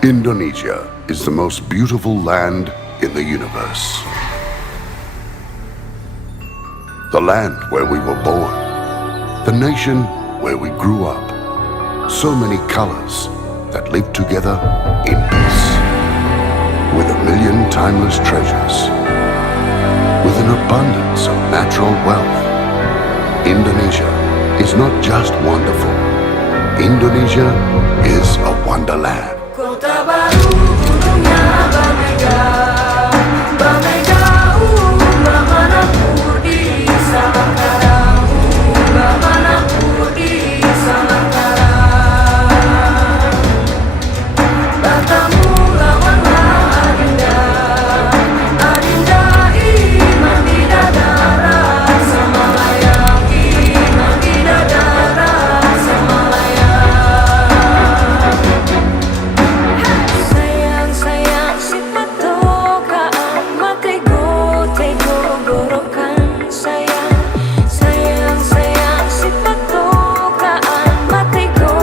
Indonesia is the most beautiful land in the universe. The land where we were born. The nation where we grew up. So many colors that live together in peace. With a million timeless treasures. With an abundance of natural wealth. Indonesia is not just wonderful. Indonesia is a wonderland. Kota baru gunungnya berbeda, berbeda mana di Salangkara, mana di Salangkara. Bertemu lawanlah Adinda, Adinda iman di dadara, Semalaya iman di dadara, Semalaya. Sayang sayang si patokaan makai go gorokan sayang sayang sayang si patokaan makai go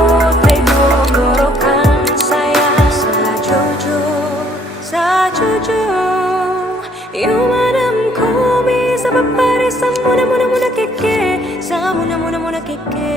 gorokan sayang sajojo you madam komi sabab pare samuna muna keke samuna muna keke.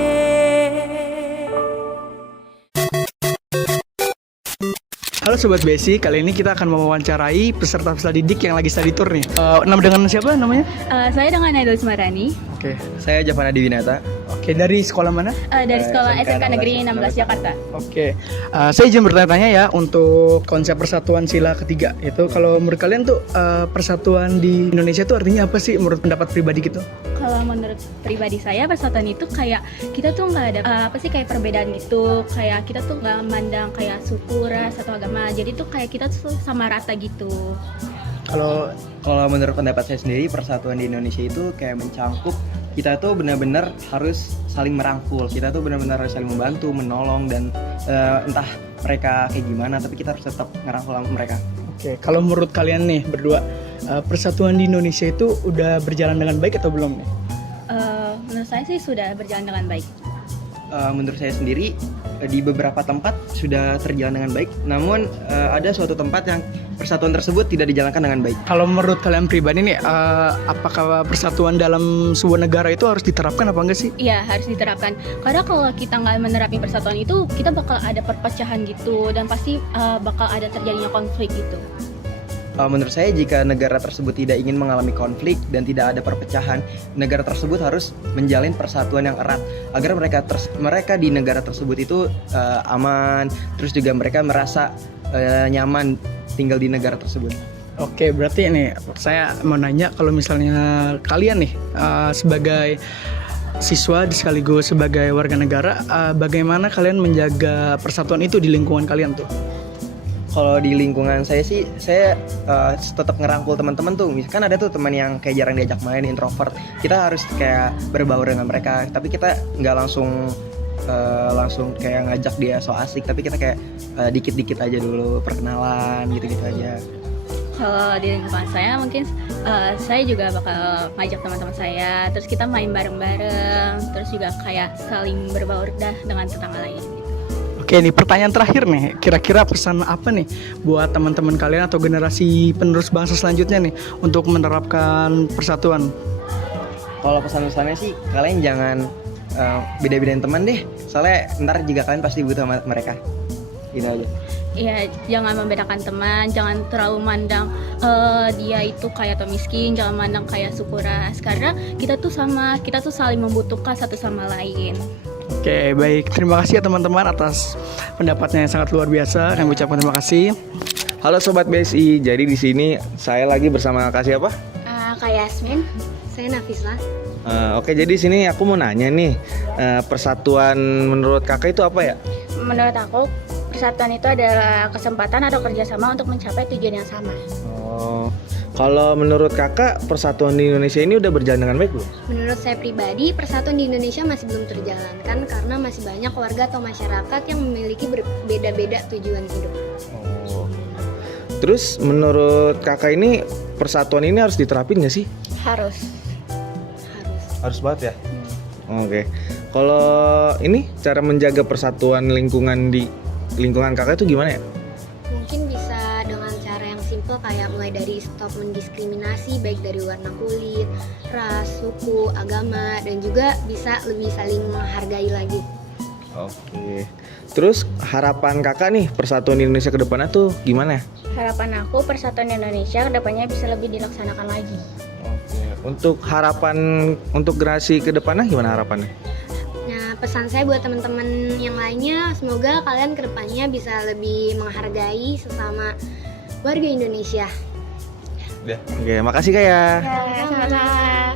Halo Sobat Besi, kali ini kita akan mewawancarai peserta-peserta didik yang lagi study tour nih. Nama dengan siapa namanya? Saya dengan Nailul Semarani. Oke. Saya Javana Diwinata. Oke, dari sekolah mana? Dari sekolah SMK Negeri 16 Jakarta. Oke. Saya izin bertanya-tanya ya untuk konsep persatuan sila ketiga. Itu kalau menurut kalian tuh persatuan di Indonesia tuh artinya apa sih menurut pendapat pribadi gitu? Kalau menurut pribadi saya persatuan itu kayak kita tuh nggak ada kayak perbedaan gitu. Kayak kita tuh nggak mandang kayak suku, ras atau agama. Jadi tuh kayak kita tuh sama rata gitu. Kalau menurut pendapat saya sendiri, persatuan di Indonesia itu kayak mencangkup kita tuh benar-benar harus saling merangkul. Kita tuh benar-benar harus saling membantu, menolong dan entah mereka kayak gimana, tapi kita harus tetap ngerangkul mereka. Oke, kalau menurut kalian nih berdua, persatuan di Indonesia itu udah berjalan dengan baik atau belum nih? Menurut saya sih sudah berjalan dengan baik. Menurut saya sendiri di beberapa tempat sudah terjalan dengan baik, namun ada suatu tempat yang persatuan tersebut tidak dijalankan dengan baik. Kalau menurut kalian pribadi nih, apakah persatuan dalam sebuah negara itu harus diterapkan apa enggak sih? Iya, harus diterapkan. Karena kalau kita nggak menerapin persatuan itu, kita bakal ada perpecahan gitu dan pasti bakal ada terjadinya konflik gitu. Menurut saya jika negara tersebut tidak ingin mengalami konflik dan tidak ada perpecahan, negara tersebut harus menjalin persatuan yang erat agar mereka di negara tersebut itu aman, terus juga mereka merasa nyaman tinggal di negara tersebut. Oke, berarti ini saya mau nanya kalau misalnya kalian nih sebagai siswa sekaligus sebagai warga negara, bagaimana kalian menjaga persatuan itu di lingkungan kalian tuh? Kalau di lingkungan saya sih, saya tetap ngerangkul teman-teman tuh. Misalkan ada tuh teman yang kayak jarang diajak main, introvert. Kita harus kayak berbaur dengan mereka. Tapi kita nggak langsung kayak ngajak dia so asik. Tapi kita kayak dikit-dikit aja dulu, perkenalan gitu-gitu aja. Kalau di lingkungan saya mungkin saya juga bakal ngajak teman-teman saya. Terus kita main bareng-bareng. Terus juga kayak saling berbaur dah dengan tetangga lain. Oke, nih pertanyaan terakhir nih, kira-kira pesan apa nih buat teman-teman kalian atau generasi penerus bangsa selanjutnya nih untuk menerapkan persatuan? Kalau pesan-pesannya sih, kalian jangan beda-bedain teman deh. Soalnya ntar juga kalian pasti butuh sama mereka. Gitu aja. Iya, jangan membedakan teman, jangan terlalu mandang dia itu kaya atau miskin, jangan mandang kayak suku ras. Karena kita tuh saling membutuhkan satu sama lain. Oke, baik. Terima kasih ya teman-teman atas pendapatnya yang sangat luar biasa. Kami ucapkan terima kasih. Halo Sobat BSI, jadi di sini saya lagi bersama Kak siapa? Kak Yasmin, saya Nafisa. Oke, jadi di sini aku mau nanya nih, persatuan menurut Kakak itu apa ya? Menurut aku, persatuan itu adalah kesempatan atau kerjasama untuk mencapai tujuan yang sama. Oh, kalau menurut Kakak, persatuan di Indonesia ini udah berjalan dengan baik belum? Menurut saya pribadi, persatuan di Indonesia masih belum terjalankan karena masih banyak warga atau masyarakat yang memiliki berbeda-beda tujuan hidup. Oh. Terus menurut Kakak ini, persatuan ini harus diterapin nggak sih? Harus. Harus banget ya? Oke. Kalau ini cara menjaga persatuan lingkungan di lingkungan Kakak itu gimana ya? kayak mulai dari stop mendiskriminasi baik dari warna kulit, ras, suku, agama, dan juga bisa lebih saling menghargai lagi. Oke. Terus harapan kakak nih persatuan Indonesia ke depannya tuh gimana? Harapan aku persatuan Indonesia kedepannya bisa lebih dilaksanakan lagi. Oke. Untuk harapan untuk generasi ke depannya gimana harapannya? Nah, pesan saya buat teman-teman yang lainnya, semoga kalian kedepannya bisa lebih menghargai sesama warga Indonesia. Oke, makasih kak ya. Sama-sama.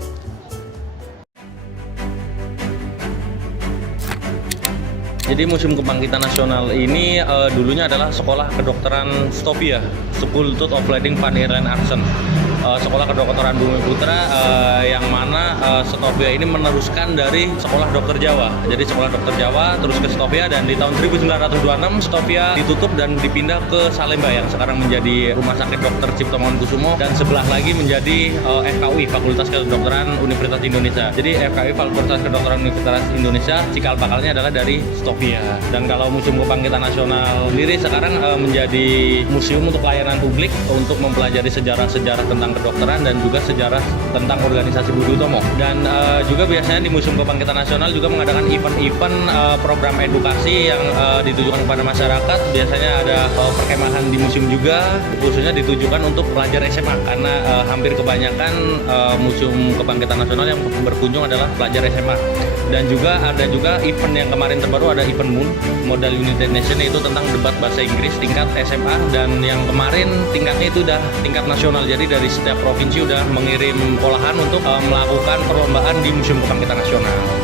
Jadi Museum Kebangkitan Nasional ini dulunya adalah Sekolah Kedokteran Stopia, School of Leading Pan Airline Action. Sekolah Kedokteran Bumi Putra yang mana Stopia ini meneruskan dari Sekolah Dokter Jawa. Jadi Sekolah Dokter Jawa terus ke Stopia, dan di tahun 1926 Stopia ditutup dan dipindah ke Salemba yang sekarang menjadi Rumah Sakit Dr. Cipto Mangunkusumo, dan sebelah lagi menjadi FKUI, Fakultas Kedokteran Universitas Indonesia. Jadi FKUI, Fakultas Kedokteran Universitas Indonesia, cikal bakalnya adalah dari Stopia. Dan kalau Museum Kebangkitan Nasional sendiri sekarang menjadi museum untuk pelayanan publik untuk mempelajari sejarah-sejarah tentang kedokteran dan juga sejarah tentang organisasi Budi Utomo. Dan juga biasanya di Museum Kebangkitan Nasional juga mengadakan event-event program edukasi yang ditujukan kepada masyarakat. Biasanya ada perkemahan di museum juga, khususnya ditujukan untuk pelajar SMA, karena hampir kebanyakan Museum Kebangkitan Nasional yang berkunjung adalah pelajar SMA. Dan juga ada juga event yang kemarin terbaru, ada event MUN, Modal United Nation, itu tentang debat bahasa Inggris tingkat SMA, dan yang kemarin tingkatnya itu udah tingkat nasional. Jadi dari setiap provinsi udah mengirim olahan untuk melakukan perlombaan di Museum Kebangkitan Nasional.